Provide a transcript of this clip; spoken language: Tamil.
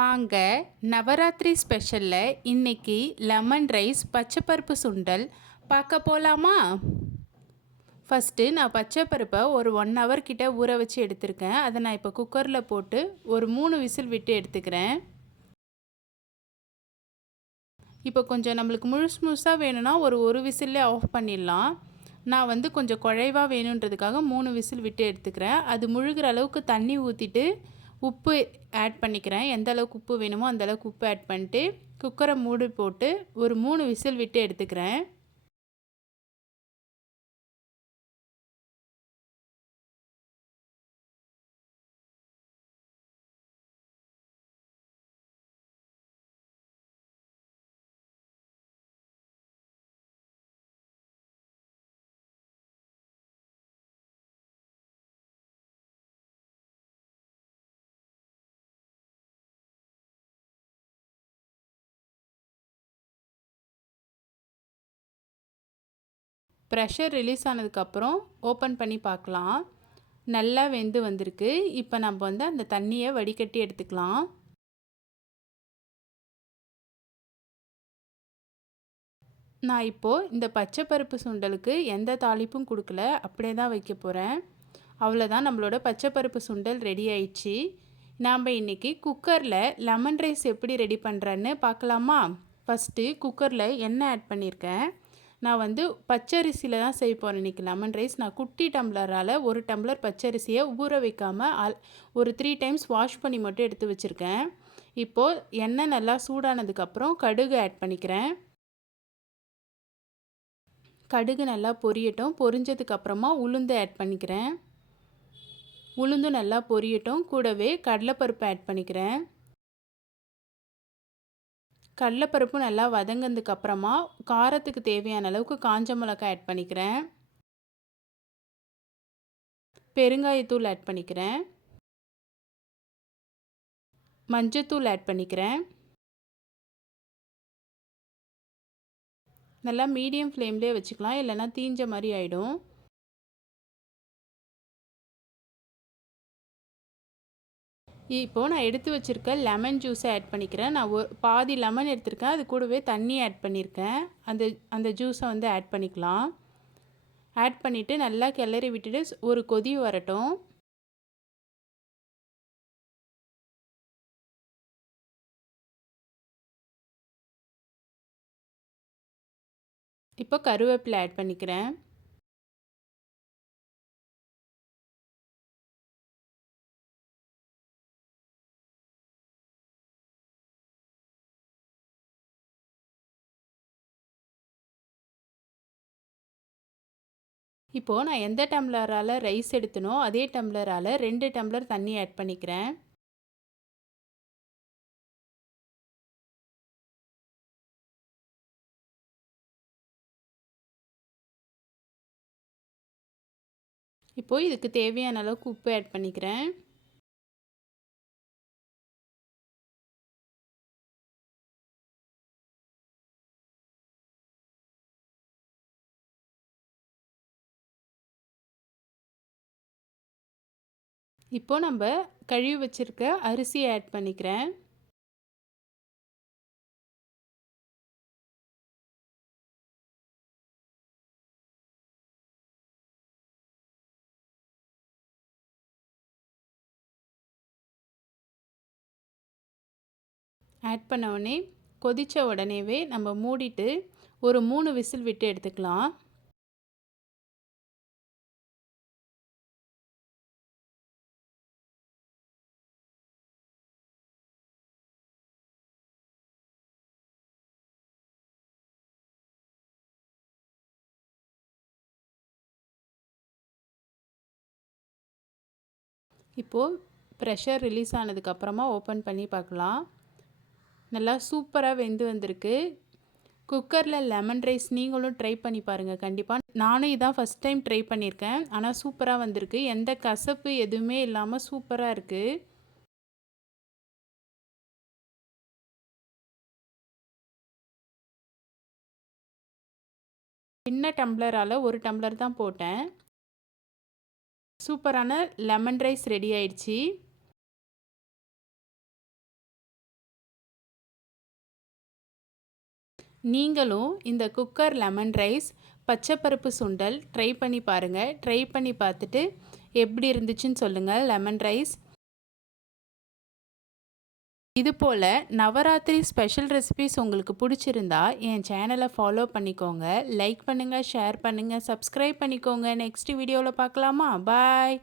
வாங்க நவராத்திரி ஸ்பெஷலில் இன்னைக்கு லெமன் ரைஸ் பச்சைப்பருப்பு சுண்டல் பார்க்க போகலாமா? ஃபஸ்ட்டு நான் பச்சைப்பருப்பை ஒரு 1 ஹவர் கிட்ட ஊற வச்சு எடுத்திருக்கேன். அதை நான் இப்போ குக்கரில் போட்டு ஒரு 3 விசில் விட்டு எடுத்துக்கிறேன். இப்போ கொஞ்சம் நம்மளுக்கு முழுசாக வேணும்னா ஒரு விசில்லே ஆஃப் பண்ணிடலாம். நான் வந்து கொஞ்சம் குழைவாக வேணுன்றதுக்காக 3 விசில் விட்டு எடுத்துக்கிறேன். அது முழுகிற அளவுக்கு தண்ணி ஊற்றிட்டு உப்பு ஆட் பண்ணிக்கிறேன். எந்த அளவுக்கு உப்பு வேணுமோ அந்த அளவுக்கு உப்பு ஆட் பண்ணிட்டு குக்கரை மூடி போட்டு ஒரு 3 விசில் விட்டு எடுத்துக்கிறேன். ப்ரெஷர் ரிலீஸ் ஆனதுக்கப்புறம் ஓப்பன் பண்ணி பார்க்கலாம். நல்லா வெந்து வந்திருக்கு. இப்போ நம்ம வந்து அந்த தண்ணியை வடிகட்டி எடுத்துக்கலாம். நான் இப்போது இந்த பச்சைப்பருப்பு சுண்டலுக்கு எந்த தாளிப்பும் கொடுக்கல, அப்படியே தான் வைக்க போகிறேன். அவ்வளோதான், நம்மளோட பச்சைப்பருப்பு சுண்டல் ரெடி ஆயிடுச்சு. நாம் இன்றைக்கி குக்கரில் லெமன் ரைஸ் எப்படி ரெடி பண்ணுறேன்னு பார்க்கலாமா? ஃபஸ்ட்டு குக்கரில் எண்ணெய் ஆட் பண்ணியிருக்கேன். நான் வந்து பச்சரிசியில் தான் செய்ய போகிறேன் இன்றைக்கி லெமன் ரைஸ். நான் குட்டி டம்ளரால் 1 டம்ளர் பச்சரிசியை ஊற வைக்காமல் ஒரு 3 டைம்ஸ் வாஷ் பண்ணி மட்டும் எடுத்து வச்சுருக்கேன். இப்போது எண்ணெய் நல்லா சூடானதுக்கப்புறம் கடுகு ஆட் பண்ணிக்கிறேன். கடுகு நல்லா பொரியட்டும். பொரிஞ்சதுக்கப்புறமா உளுந்து ஆட் பண்ணிக்கிறேன். உளுந்து நல்லா பொரியட்டும். கூடவே கடலைப்பருப்பு ஆட் பண்ணிக்கிறேன். கடலைப்பருப்பு நல்லா வதங்கினதுக்கப்புறமா காரத்துக்கு தேவையான அளவுக்கு காஞ்ச மிளகாய் ஆட் பண்ணிக்கிறேன். பெருங்காயத்தூள் ஆட் பண்ணிக்கிறேன். மஞ்சத்தூள் ஆட் பண்ணிக்கிறேன். நல்லா மீடியம் ஃப்ளேம்லேயே வச்சுக்கலாம், இல்லைன்னா தீஞ்ச மாதிரி ஆகிடும். இப்போது நான் எடுத்து வச்சுருக்க லெமன் ஜூஸை ஆட் பண்ணிக்கிறேன். நான் பாதி லெமன் எடுத்திருக்கேன், அது கூடவே தண்ணி ஆட் பண்ணியிருக்கேன். அந்த ஜூஸை வந்து ஆட் பண்ணிக்கலாம். ஆட் பண்ணிவிட்டு நல்லா கிளறி விட்டுட்டு ஒரு கொதி வரட்டும். இப்போ கருவேப்பிலை ஆட் பண்ணிக்கிறேன். இப்போது நான் எந்த டம்ளரால் ரைஸ் எடுத்தனோ அதே டம்ளரால் 2 டம்ளர் தண்ணி ஆட் பண்ணிக்கிறேன். இப்போது இதுக்கு தேவையான அளவுக்கு உப்பு ஆட் பண்ணிக்கிறேன். இப்போது நம்ம கழுவி வச்சுருக்க அரிசியை ஆட் பண்ணிக்கிறேன். ஆட் பண்ண உடனே கொதித்த உடனேவே நம்ம மூடிட்டு ஒரு 3 விசில் விட்டு எடுத்துக்கலாம். இப்போது ப்ரெஷர் ரிலீஸ் ஆனதுக்கப்புறமா ஓப்பன் பண்ணி பார்க்கலாம். நல்லா சூப்பராக வெந்து வந்திருக்கு. குக்கரில் லெமன் ரைஸ் நீங்களும் ட்ரை பண்ணி பாருங்கள் கண்டிப்பாக. நானும் இதான் ஃபஸ்ட் டைம் ட்ரை பண்ணியிருக்கேன். ஆனால் சூப்பராக வந்திருக்கு. எந்த கசப்பு எதுவுமே இல்லாமல் சூப்பராக இருக்குது. சின்ன டம்ளரால் 1 டம்ளர் தான் போட்டேன். சூப்பரான லெமன் ரைஸ் ரெடி ஆயிடுச்சு. நீங்களும் இந்த குக்கர் லெமன் ரைஸ் பச்சைப்பருப்பு சுண்டல் ட்ரை பண்ணி பாருங்கள். ட்ரை பண்ணி பார்த்துட்டு எப்படி இருந்துச்சுன்னு சொல்லுங்கள். லெமன் ரைஸ் இது போல் நவராத்திரி ஸ்பெஷல் ரெசிபிஸ் உங்களுக்கு பிடிச்சிருந்தா என் சேனலை ஃபாலோ பண்ணிக்கோங்க. லைக் பண்ணுங்கள், ஷேர் பண்ணுங்கள், சப்ஸ்கிரைப் பண்ணிக்கோங்க. நெக்ஸ்ட் வீடியோவில் பார்க்கலாமா? பாய்.